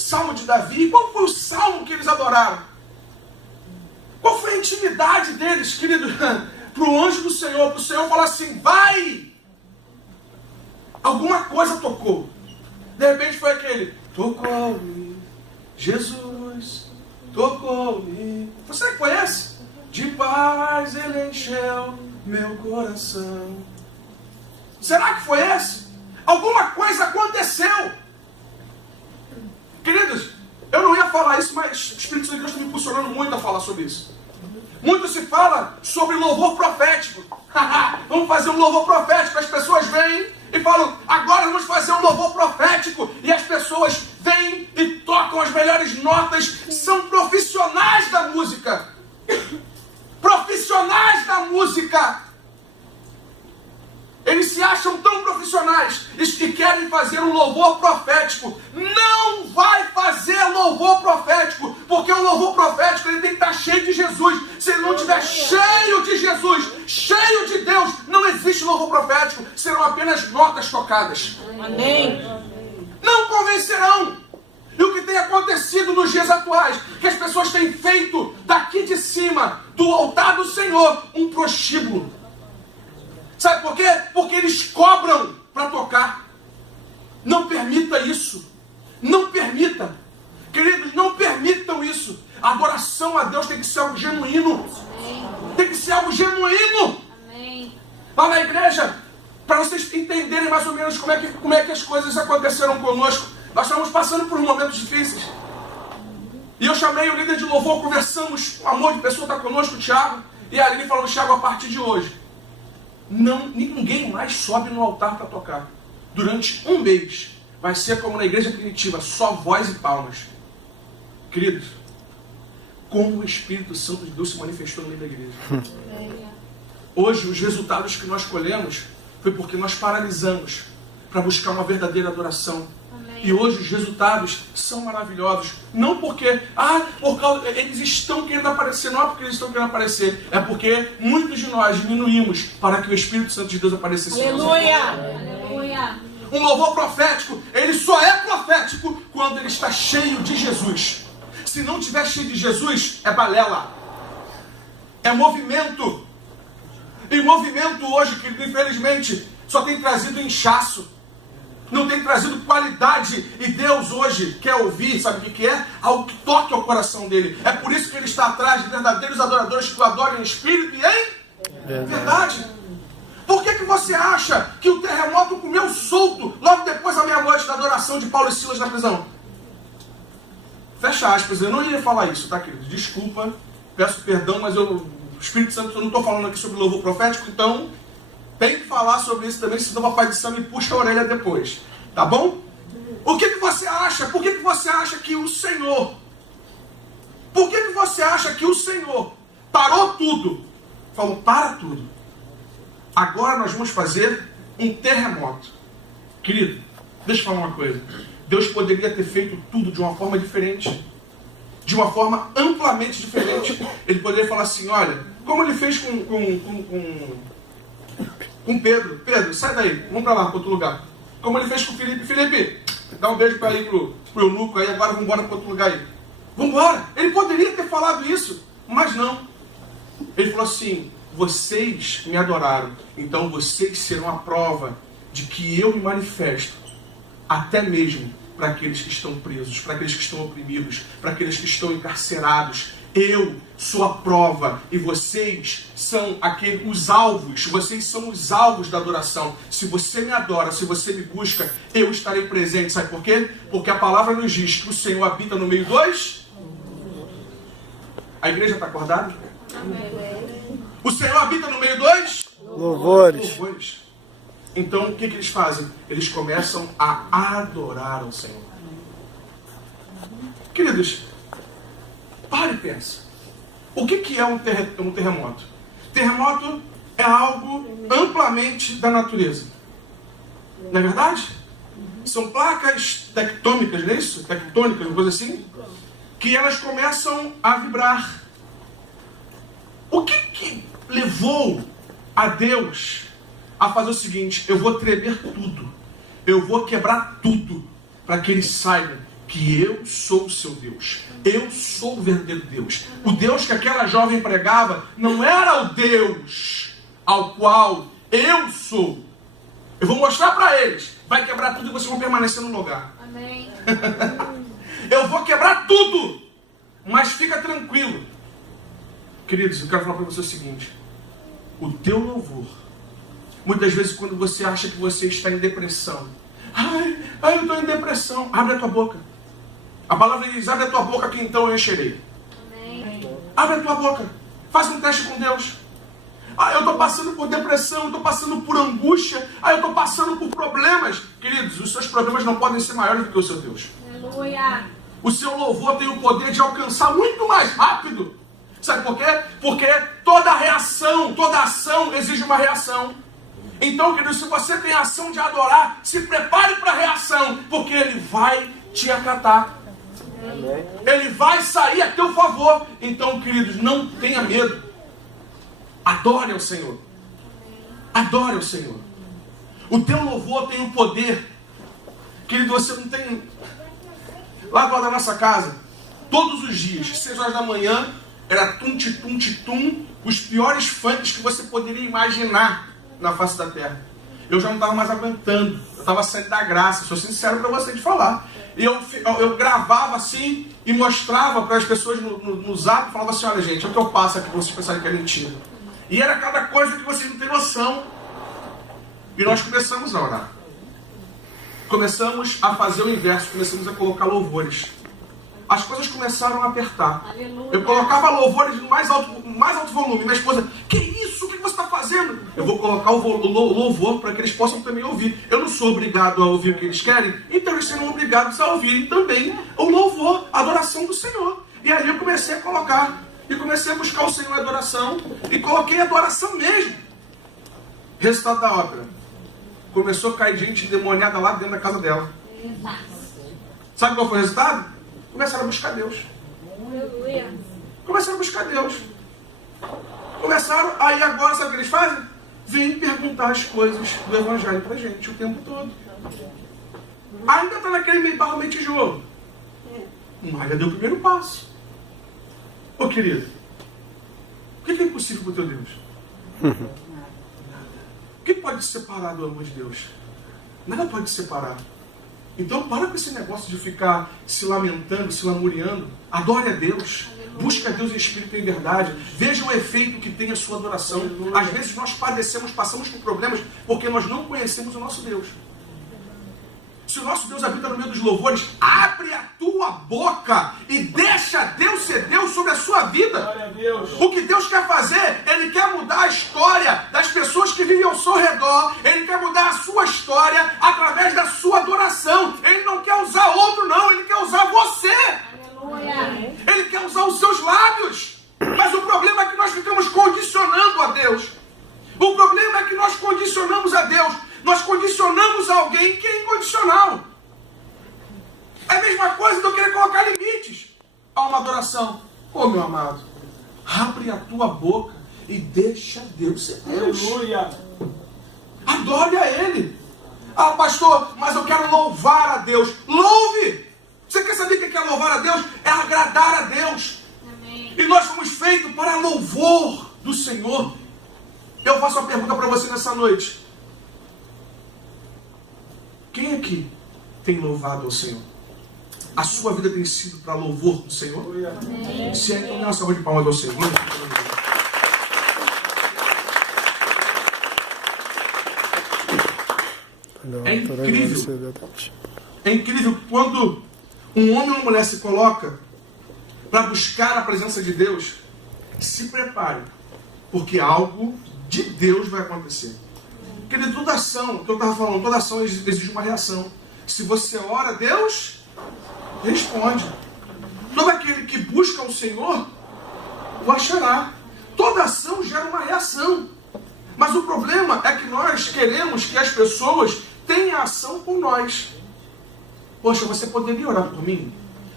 Salmo de Davi. E qual foi o salmo que eles adoraram? Qual foi a intimidade deles, querido? Para o anjo do Senhor, para o Senhor falar assim, vai! Alguma coisa tocou. De repente foi aquele, tocou-me, Jesus, tocou-me. Você conhece? De paz ele encheu meu coração. Será que foi esse? Alguma coisa aconteceu. Queridos, eu não ia falar isso, mas o Espírito Santo de Deus está me impulsionando muito a falar sobre isso. Muito se fala sobre louvor profético. Vamos fazer um louvor profético. As pessoas vêm e falam, agora vamos fazer um louvor profético. E as pessoas vêm e tocam as melhores notas. São profissionais da música. Profissionais da música. Eles se acham tão profissionais e querem fazer um louvor profético. Não vai fazer louvor profético, porque o louvor profético ele tem que estar cheio de Jesus. Se ele não estiver cheio de Jesus, cheio de Deus, não existe louvor profético. Serão apenas notas tocadas. Amém. Não convencerão. E o que tem acontecido nos dias atuais? Que as pessoas têm feito daqui de cima, do altar do Senhor, um prostíbulo. Sabe por quê? Porque eles cobram para tocar. Não permita isso. Não permita. Queridos, não permitam isso. A adoração a Deus tem que ser algo genuíno. Amém. Tem que ser algo genuíno. Amém. Lá na igreja, para vocês entenderem mais ou menos como é que as coisas aconteceram conosco. Nós estamos passando por momentos difíceis. E eu chamei o líder de louvor, conversamos, o amor de pessoa está conosco, o Thiago. E a Aline falou, Thiago, a partir de hoje, ninguém mais sobe no altar para tocar. Durante um mês, vai ser como na igreja primitiva, só voz e palmas. Queridos, como o Espírito Santo de Deus se manifestou no meio da igreja. Hoje, os resultados que nós colhemos foi porque nós paralisamos para buscar uma verdadeira adoração. E hoje os resultados são maravilhosos. Não porque, eles estão querendo aparecer. Não é porque eles estão querendo aparecer. É porque muitos de nós diminuímos para que o Espírito Santo de Deus aparecesse. Aleluia! Aleluia! Um louvor profético, ele só é profético quando ele está cheio de Jesus. Se não estiver cheio de Jesus, é balela. É movimento. E movimento hoje, que infelizmente só tem trazido inchaço. Não tem trazido qualidade. E Deus hoje quer ouvir, sabe o que é? Algo que toque ao coração dele. É por isso que ele está atrás de verdadeiros adoradores que o adorem em espírito e em verdade. Por que você acha que o terremoto comeu solto logo depois da meia-noite da adoração de Paulo e Silas na prisão? Fecha aspas, eu não ia falar isso, tá, querido? Desculpa, peço perdão, mas o Espírito Santo, eu não estou falando aqui sobre louvor profético, então tem que falar sobre isso também, senão o papai de São me puxa a orelha depois. Tá bom? O que você acha? Por que você acha que o Senhor... Por que você acha que o Senhor parou tudo? Falou, para tudo. Agora nós vamos fazer um terremoto. Querido, deixa eu falar uma coisa. Deus poderia ter feito tudo de uma forma diferente. De uma forma amplamente diferente. Ele poderia falar assim, olha, como ele fez com Pedro. Pedro, sai daí, vamos para lá, para outro lugar. Como ele fez com Felipe. Felipe, dá um beijo para ir pro eunuco aí, agora vamos embora para outro lugar aí. Vamos embora. Ele poderia ter falado isso, mas não. Ele falou assim, vocês me adoraram, então vocês serão a prova de que eu me manifesto, até mesmo para aqueles que estão presos, para aqueles que estão oprimidos, para aqueles que estão encarcerados. Eu sou a prova e vocês são os alvos. Vocês são os alvos da adoração. Se você me adora, se você me busca, eu estarei presente. Sabe por quê? Porque a palavra nos diz que o Senhor habita no meio dos... A igreja está acordada? O Senhor habita no meio dos... Louvores. Então o que eles fazem? Eles começam a adorar o Senhor. Queridos, para e pensa. O que é um terremoto? Terremoto é algo amplamente da natureza. Não é verdade? São placas tectônicas, não é isso? Tectônicas, uma coisa assim. Que elas começam a vibrar. O que levou a Deus a fazer o seguinte? Eu vou tremer tudo. Eu vou quebrar tudo. Para que eles saibam que eu sou o seu Deus. Eu sou o verdadeiro Deus. O Deus que aquela jovem pregava não era o Deus ao qual eu sou. Eu vou mostrar para eles. Vai quebrar tudo e vocês vão permanecer no lugar. Amém. Eu vou quebrar tudo. Mas fica tranquilo. Queridos, eu quero falar para você o seguinte. O teu louvor. Muitas vezes quando você acha que você está em depressão. Ai, eu estou em depressão. Abre a tua boca. A palavra diz, abre a tua boca que então eu encherei. Amém. Abre a tua boca. Faz um teste com Deus. Eu estou passando por depressão, eu estou passando por angústia, eu estou passando por problemas. Queridos, os seus problemas não podem ser maiores do que o seu Deus. Aleluia. O seu louvor tem o poder de alcançar muito mais rápido. Sabe por quê? Porque toda reação, toda ação exige uma reação. Então, querido, se você tem a ação de adorar, se prepare para a reação, porque Ele vai te acatar. Ele vai sair a teu favor. Então, queridos, não tenha medo. Adore ao Senhor. Adore ao Senhor. O teu louvor tem o poder. Querido, você não tem... Lá do lado da nossa casa, todos os dias, 6 horas da manhã, era tum-ti-tum-ti-tum, os piores funks que você poderia imaginar na face da terra. Eu já não estava mais aguentando. Eu estava saindo da graça. Sou sincero para você de falar. E eu gravava assim e mostrava para as pessoas no zap. Falava assim, olha gente, é o que eu passo aqui para vocês pensarem que é mentira. E era cada coisa que vocês não têm noção. E nós começamos a orar. Começamos a fazer o inverso. Começamos a colocar louvores. As coisas começaram a apertar. Aleluia. Eu colocava louvores no mais alto volume. Minha esposa, que isso? O que você está fazendo? Eu vou colocar o louvor para que eles possam também ouvir. Eu não sou obrigado a ouvir o que eles querem, então eles serão obrigados a ouvirem também o louvor, a adoração do Senhor. E aí eu comecei a colocar. E comecei a buscar o Senhor em adoração. E coloquei adoração mesmo. Resultado da ópera. Começou a cair gente endemoniada lá dentro da casa dela. Sabe qual foi o resultado? Começaram a buscar Deus. Aleluia. Começaram a buscar Deus. Começaram, aí agora sabe o que eles fazem? Vêm perguntar as coisas do Evangelho pra gente o tempo todo. Ainda está naquele barro tijolo. Mas já deu o primeiro passo. Ô querido, o que é impossível para o teu Deus? O que pode separar do amor de Deus? Nada pode separar. Então para com esse negócio de ficar se lamentando, se lamuriando. Adore a Deus. Busque a Deus em espírito e em verdade. Veja o efeito que tem a sua adoração. Às vezes nós padecemos, passamos por problemas porque nós não conhecemos o nosso Deus. Se o nosso Deus habita no meio dos louvores, abre a tua boca e deixa Deus ser Deus sobre a sua vida. O que Deus quer fazer, Ele quer mudar a história das pessoas que vivem ao seu redor. Ele quer mudar a sua história através da sua adoração. Ele não quer usar outro não, Ele quer usar você. Aleluia. Ele quer usar os seus lábios. Mas o problema é que nós ficamos condicionando a Deus. O problema é que nós condicionamos a Deus. Nós condicionamos alguém que é incondicional. É a mesma coisa de eu querer colocar limites a uma adoração. Ô meu amado, abre a tua boca e deixa Deus ser Deus. Aleluia. Adore a Ele. Ah, pastor, mas eu quero louvar a Deus. Louve! Você quer saber o que é louvar a Deus? É agradar a Deus. Amém. E nós fomos feitos para louvor do Senhor. Eu faço uma pergunta para você nessa noite. Quem aqui tem louvado ao Senhor? A sua vida tem sido para louvor do Senhor? Amém. Se é, então dá uma salva de palmas ao Senhor. É incrível. É incrível quando um homem ou uma mulher se coloca para buscar a presença de Deus. Se prepare, porque algo de Deus vai acontecer. Querido, toda ação, que eu estava falando, toda ação exige uma reação. Se você ora, Deus responde. Todo aquele que busca o Senhor o achará. Toda ação gera uma reação. Mas o problema é que nós queremos que as pessoas tenham ação por nós. Poxa, você poderia orar por mim?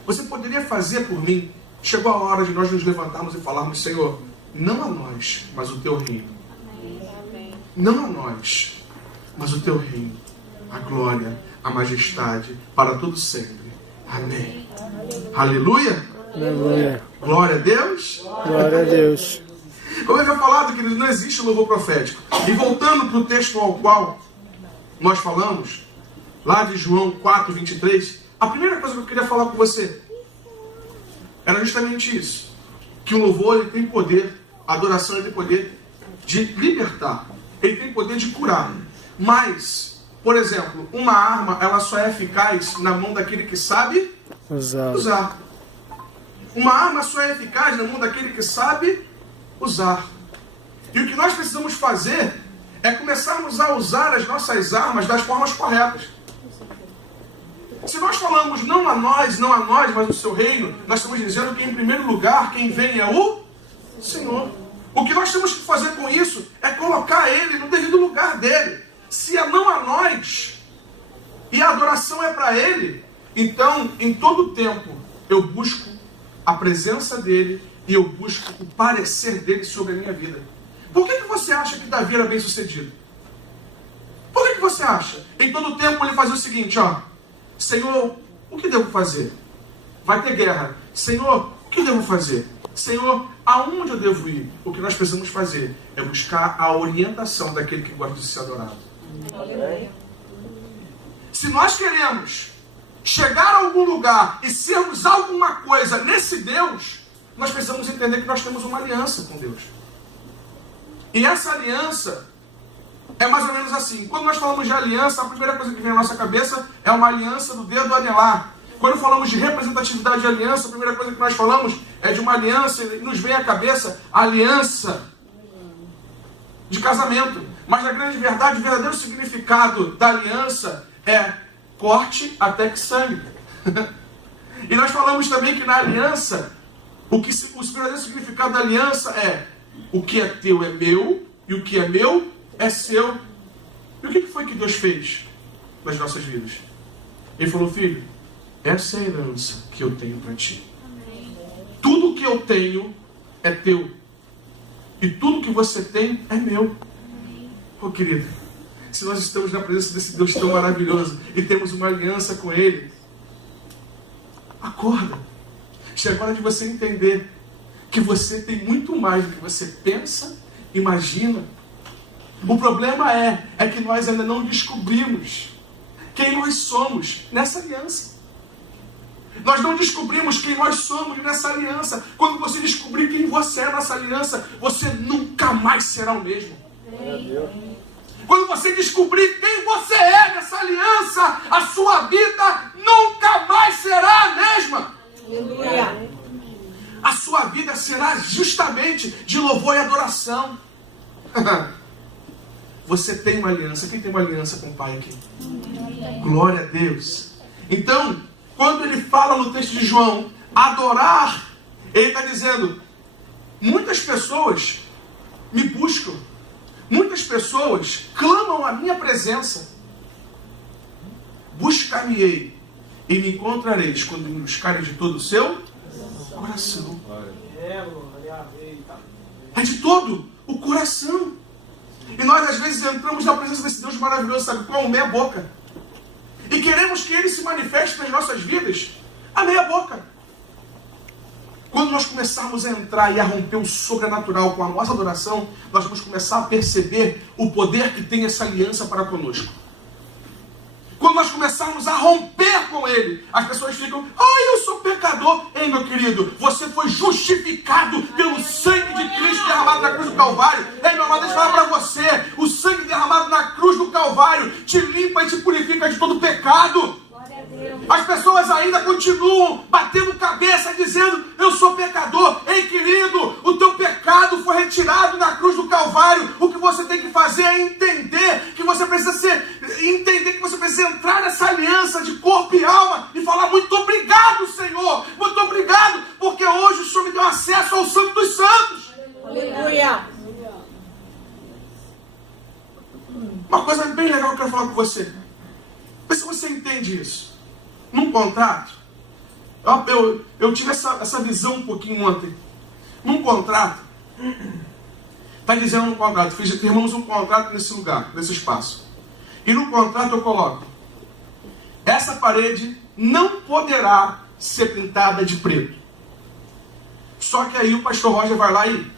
Você poderia fazer por mim? Chegou a hora de nós nos levantarmos e falarmos, Senhor, não a nós, mas o teu reino. Não a nós, mas o teu reino, a glória, a majestade, para todo sempre. Amém. Aleluia. Aleluia. Glória a Deus. Glória a Deus. Como eu já falado, queridos, não existe louvor profético. E voltando para o texto ao qual nós falamos, lá de João 4, 23, a primeira coisa que eu queria falar com você era justamente isso. Que o louvor ele tem poder, a adoração ele tem poder de libertar. Ele tem poder de curar. Mas, por exemplo, uma arma, ela só é eficaz na mão daquele que sabe usar. Uma arma só é eficaz na mão daquele que sabe usar. E o que nós precisamos fazer é começarmos a usar as nossas armas das formas corretas. Se nós falamos não a nós, mas o seu reino, nós estamos dizendo que em primeiro lugar quem vem é o Senhor. O que nós temos que fazer com isso é colocar Ele no devido lugar dele. Se é não a nós e a adoração é para Ele, então em todo tempo eu busco a presença dele e eu busco o parecer dele sobre a minha vida. Por que você acha que Davi era bem sucedido? Por que você acha? Em todo tempo ele fazia o seguinte, ó: Senhor, o que devo fazer? Vai ter guerra. Senhor, o que devo fazer? Senhor, aonde eu devo ir? O que nós precisamos fazer é buscar a orientação daquele que gosta de ser adorado. Se nós queremos chegar a algum lugar e sermos alguma coisa nesse Deus, nós precisamos entender que nós temos uma aliança com Deus. E essa aliança é mais ou menos assim. Quando nós falamos de aliança, a primeira coisa que vem à nossa cabeça é uma aliança do dedo anelar. Quando falamos de representatividade de aliança, a primeira coisa que nós falamos é de uma aliança, e nos vem à cabeça a aliança de casamento. Mas na grande verdade, o verdadeiro significado da aliança é corte até que sangue. E nós falamos também que na aliança, o verdadeiro significado da aliança é: o que é teu é meu, e o que é meu é seu. E o que foi que Deus fez nas nossas vidas? Ele falou: filho, essa é a herança que eu tenho para ti. Tudo que eu tenho é teu. E tudo que você tem é meu. Oh, querido, se nós estamos na presença desse Deus tão maravilhoso e temos uma aliança com Ele, acorda. Chegou a hora de você entender que você tem muito mais do que você pensa, imagina. O problema é que nós ainda não descobrimos quem nós somos nessa aliança. Nós não descobrimos quem nós somos nessa aliança. Quando você descobrir quem você é nessa aliança, você nunca mais será o mesmo. Quando você descobrir quem você é nessa aliança, a sua vida nunca mais será a mesma. A sua vida será justamente de louvor e adoração. Você tem uma aliança. Quem tem uma aliança com o Pai aqui? Glória a Deus. Então, quando ele fala no texto de João, adorar, ele está dizendo: muitas pessoas me buscam, muitas pessoas clamam a minha presença. Buscar-me-ei e me encontrareis quando me buscarem de todo o seu coração. É de todo o coração. E nós às vezes entramos na presença desse Deus maravilhoso, sabe qual? Meia boca. E queremos que Ele se manifeste nas nossas vidas a meia boca. Quando nós começarmos a entrar e a romper o sobrenatural com a nossa adoração, nós vamos começar a perceber o poder que tem essa aliança para conosco. Quando nós começarmos a romper com Ele, as pessoas ficam: eu sou pecador. Ei, meu querido, você foi justificado pelo sangue de Cristo derramado na cruz do Calvário. Ei, meu amado, deixa eu falar para você: o sangue derramado na cruz do Calvário te limpa e te purifica de todo pecado. As pessoas ainda continuam batendo cabeça dizendo: eu sou pecador. Ei, querido, o teu pecado foi retirado na cruz do Calvário. O que você tem que fazer é entender que você precisa entrar nessa aliança de corpo e alma e falar: muito obrigado, Senhor, muito obrigado, porque hoje o Senhor me deu acesso ao Santo dos Santos. Aleluia. Uma coisa bem legal que eu quero falar com você. Vê se você entende isso. Num contrato, eu tive essa visão um pouquinho ontem. Num contrato, está dizendo um contrato, firmamos um contrato nesse lugar, nesse espaço. E no contrato eu coloco: essa parede não poderá ser pintada de preto. Só que aí o pastor Roger vai lá e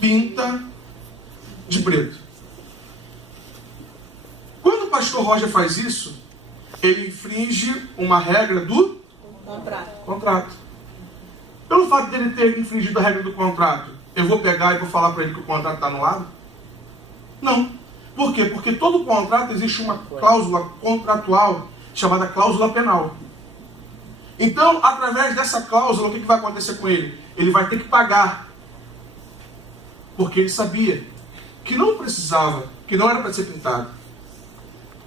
pinta de preto. Quando o pastor Roger faz isso, ele infringe uma regra do contrato. Pelo fato dele ter infringido a regra do contrato, eu vou pegar e vou falar para ele que o contrato está anulado? Não. Por quê? Porque todo contrato existe uma cláusula contratual chamada cláusula penal. Então, através dessa cláusula, o que vai acontecer com ele? Ele vai ter que pagar. Porque ele sabia que não precisava, que não era para ser pintado.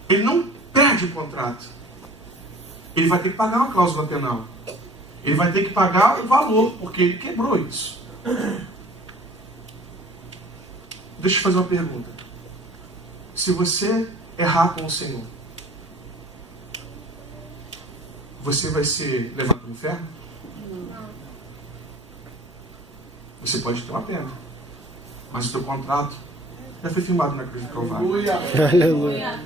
Ele não perde o contrato. Ele vai ter que pagar uma cláusula penal. Ele vai ter que pagar o valor, porque ele quebrou isso. Deixa eu fazer uma pergunta. Se você errar com o Senhor, você vai ser levado para o inferno? Não. Você pode ter uma pena, mas o teu contrato já foi firmado na cruz do Calvário. Aleluia.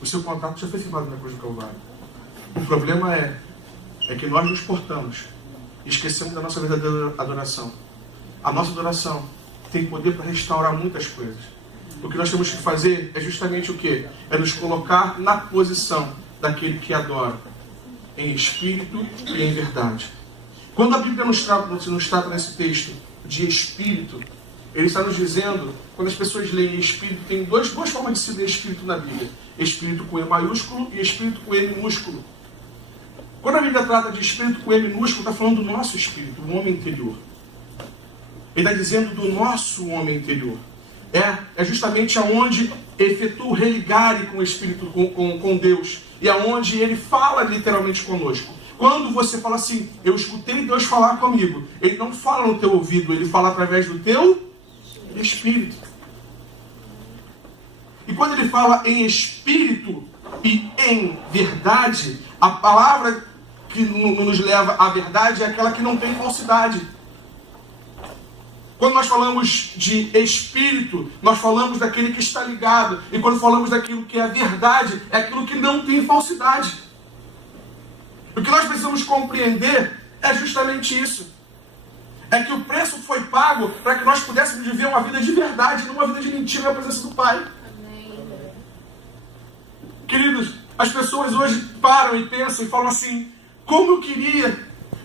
O seu contrato já foi firmado na cruz do Calvário. O problema é que nós nos portamos e esquecemos da nossa verdadeira adoração. A nossa adoração tem poder para restaurar muitas coisas. O que nós temos que fazer é justamente o quê? É nos colocar na posição daquele que adora, em espírito e em verdade. Quando a Bíblia nos trata nesse texto de espírito, ele está nos dizendo, quando as pessoas leem espírito, tem duas formas de se ler espírito na Bíblia. Espírito com E maiúsculo e espírito com E minúsculo. Quando a Bíblia trata de espírito com E minúsculo, está falando do nosso espírito, do homem interior. Ele está dizendo do nosso homem interior. É justamente aonde efetua o religare com o Espírito, com Deus. E aonde ele fala literalmente conosco. Quando você fala assim, eu escutei Deus falar comigo, ele não fala no teu ouvido, ele fala através do teu espírito. E quando ele fala em espírito e em verdade, a palavra que nos leva à verdade é aquela que não tem falsidade. Quando nós falamos de espírito, nós falamos daquele que está ligado. E quando falamos daquilo que é verdade, é aquilo que não tem falsidade. O que nós precisamos compreender é justamente isso. É que o preço foi pago para que nós pudéssemos viver uma vida de verdade, não uma vida de mentira na presença do Pai. Amém. Queridos, as pessoas hoje param e pensam e falam assim, como eu queria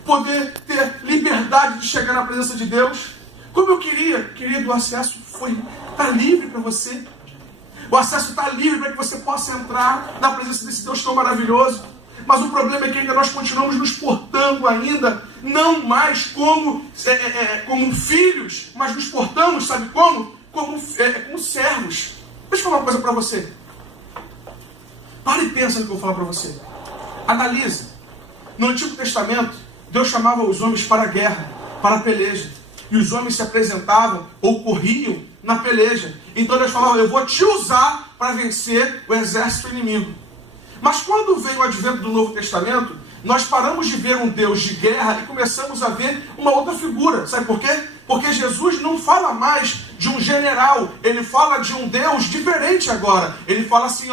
poder ter liberdade de chegar na presença de Deus. Como eu queria, querido, o acesso está livre para você. O acesso está livre para que você possa entrar na presença desse Deus tão maravilhoso. Mas o problema é que ainda nós continuamos nos portando ainda, não mais como filhos, mas nos portamos, sabe como? Como servos. Deixa eu falar uma coisa para você. Para e pensa no que eu vou falar para você. Analise. No Antigo Testamento, Deus chamava os homens para a guerra, para a peleja. E os homens se apresentavam ou corriam na peleja. Então Deus falava, eu vou te usar para vencer o exército inimigo. Mas quando veio o advento do Novo Testamento, nós paramos de ver um Deus de guerra e começamos a ver uma outra figura. Sabe por quê? Porque Jesus não fala mais de um general, ele fala de um Deus diferente agora. Ele fala assim,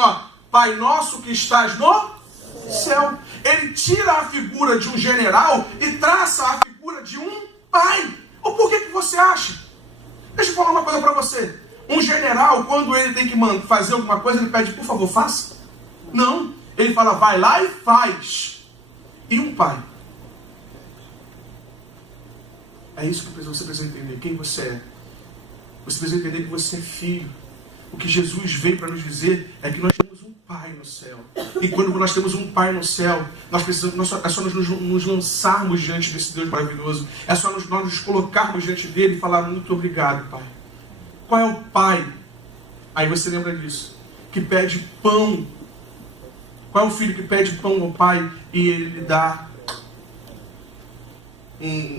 Pai nosso que estás no céu. Ele tira a figura de um general e traça a figura de um pai. Ou por que você acha? Deixa eu falar uma coisa para você. Um general, quando ele tem que fazer alguma coisa, ele pede, por favor, faça. Não. Ele fala, vai lá e faz. E um pai? É isso que você precisa entender. Quem você é. Você precisa entender que você é filho. O que Jesus veio para nos dizer é que nós temos um pai no céu. E quando nós temos um pai no céu, é só nos lançarmos diante desse Deus maravilhoso. É só nós nos colocarmos diante dele e falar, muito obrigado, pai. Qual é o pai? Aí você lembra disso. Que pede pão. Qual é o filho que pede pão ao pai e ele lhe dá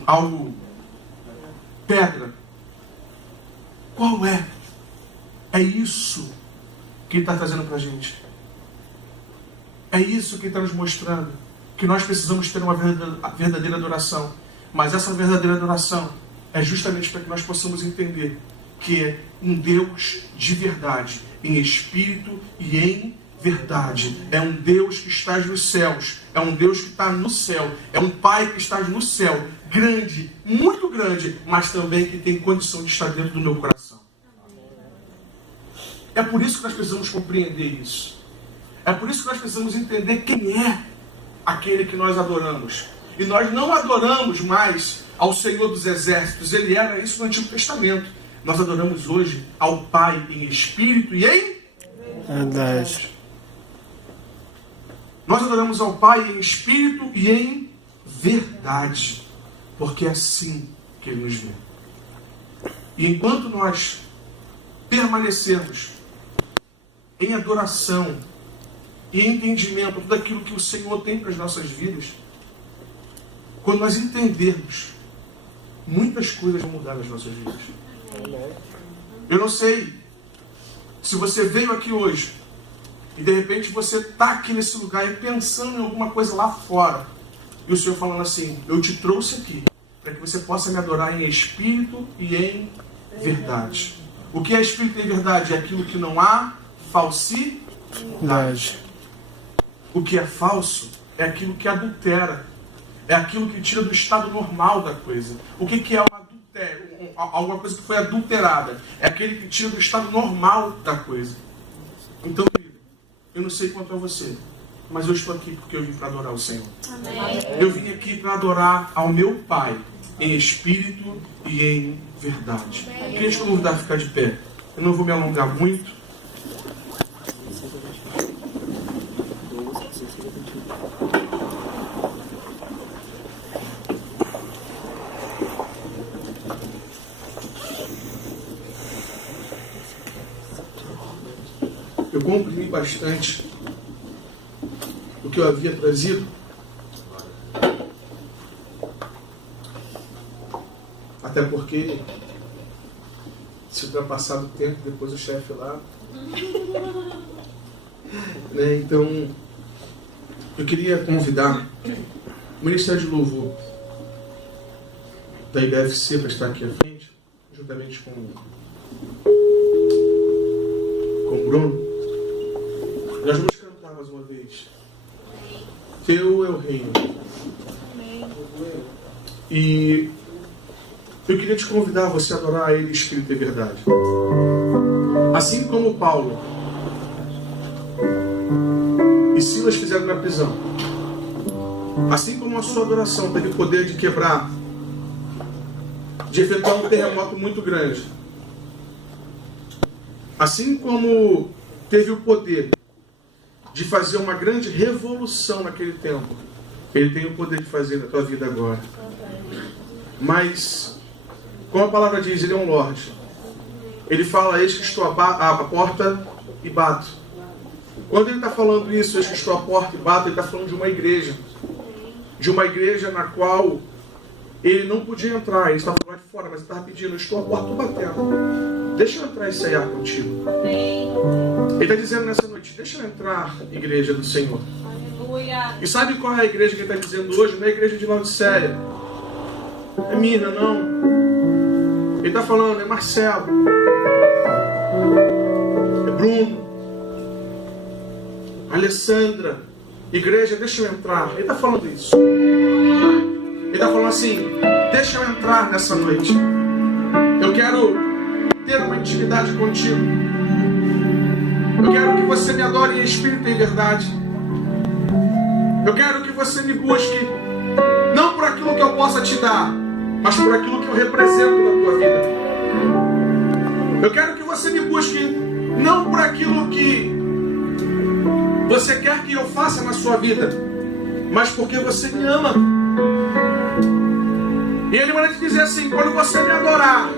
algo, pedra? Qual é? É isso que ele está trazendo para a gente. É isso que ele está nos mostrando. Que nós precisamos ter uma verdadeira adoração. Mas essa verdadeira adoração é justamente para que nós possamos entender que é um Deus de verdade, em espírito e em verdade. É um Deus que está nos céus. É um Deus que está no céu. É um Pai que está no céu. Grande, muito grande, mas também que tem condição de estar dentro do meu coração. É por isso que nós precisamos compreender isso. É por isso que nós precisamos entender quem é aquele que nós adoramos. E nós não adoramos mais ao Senhor dos Exércitos. Ele era isso no Antigo Testamento. Nós adoramos hoje ao Pai em espírito e em Verdade. Nós adoramos ao Pai em espírito e em verdade. Porque é assim que Ele nos vê. E enquanto nós permanecermos em adoração e entendimento de tudo aquilo que o Senhor tem para as nossas vidas, quando nós entendermos, muitas coisas vão mudar nas nossas vidas. Eu não sei se você veio aqui hoje e de repente você está aqui nesse lugar e pensando em alguma coisa lá fora, e o Senhor falando assim: eu te trouxe aqui para que você possa me adorar em espírito e em verdade. O que é espírito e verdade? É aquilo que não há falsidade. O que é falso é aquilo que adultera. É aquilo que tira do estado normal da coisa. O que é um adultério? Alguma coisa que foi adulterada. É aquele que tira do estado normal da coisa. Então, querido, eu não sei quanto a você, mas eu estou aqui porque eu vim para adorar o Senhor. Amém. Eu vim aqui para adorar ao meu Pai em espírito e em verdade. Queria te convidar a ficar de pé. Eu não vou me alongar muito. Eu comprimi bastante o que eu havia trazido. Até porque, se ultrapassar do tempo, depois o chefe lá. Né? Então, eu queria convidar o Ministério de Louvor da IBFC para estar aqui à frente, juntamente com o Bruno. Nós vamos cantar mais uma vez. Teu é o reino. E eu queria te convidar a você adorar a Ele, espírito e verdade. Assim como Paulo e Silas fizeram na prisão. Assim como a sua adoração teve o poder de quebrar, de efetuar um terremoto muito grande. Assim como teve o poder de fazer uma grande revolução naquele tempo, Ele tem o poder de fazer na tua vida agora. Mas, como a palavra diz, Ele é um Lorde. Ele fala: eis que estou à porta e bato. Quando Ele está falando isso, eis que estou à porta e bato, Ele está falando de uma igreja. De uma igreja na qual Ele não podia entrar. Ele estava lá de fora, mas Ele estava pedindo: estou à porta, estou batendo. Deixa eu entrar e ceiar contigo. Ele está dizendo nessa noite: deixa eu entrar, igreja do Senhor. Aleluia. E sabe qual é a igreja que Ele está dizendo hoje? Não é a igreja de Laodiceia. É Mirna, não. Ele está falando: é Marcelo, é Bruno, Alessandra. Igreja, deixa eu entrar. Ele está falando isso. Ele está falando assim: deixa eu entrar nessa noite. Eu quero ter uma intimidade contigo. Eu quero que você me adore em espírito e em verdade. Eu quero que você me busque, não por aquilo que eu possa te dar, mas por aquilo que eu represento na tua vida. Eu quero que você me busque, não por aquilo que você quer que eu faça na sua vida, mas porque você me ama. E Ele manda te dizer assim: quando você me adorar,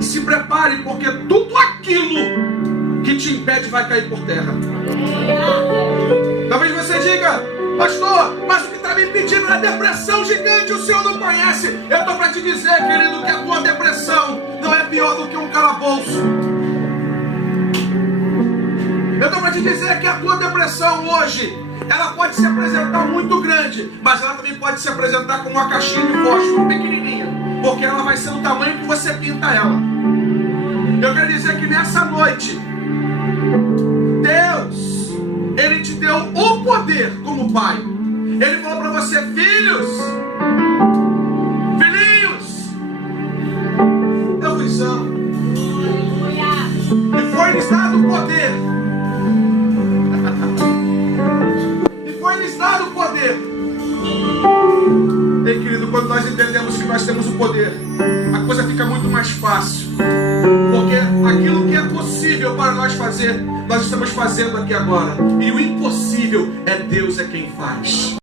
se prepare, porque tudo aquilo que te impede vai cair por terra. Talvez você diga: pastor, mas o que está me impedindo é depressão gigante, o Senhor não conhece. Eu estou para te dizer, querido, que a tua depressão não é pior do que um calabouço. Eu estou para te dizer que a tua depressão hoje, ela pode se apresentar muito grande, mas ela também pode se apresentar como uma caixinha de fósforo pequenininha, porque ela vai ser do tamanho que você pinta ela. Eu quero dizer que nessa noite, Deus Ele te deu o poder como pai. Ele falou para você: filhos, filhinhos, eu vos amo. E foi-lhes dado o poder. E foi-lhes dado o poder. Ei, querido, quando nós entendemos que nós temos o poder, a coisa fica muito mais fácil. Porque aquilo que é possível para nós fazer, nós estamos fazendo aqui agora. E o impossível é Deus quem faz.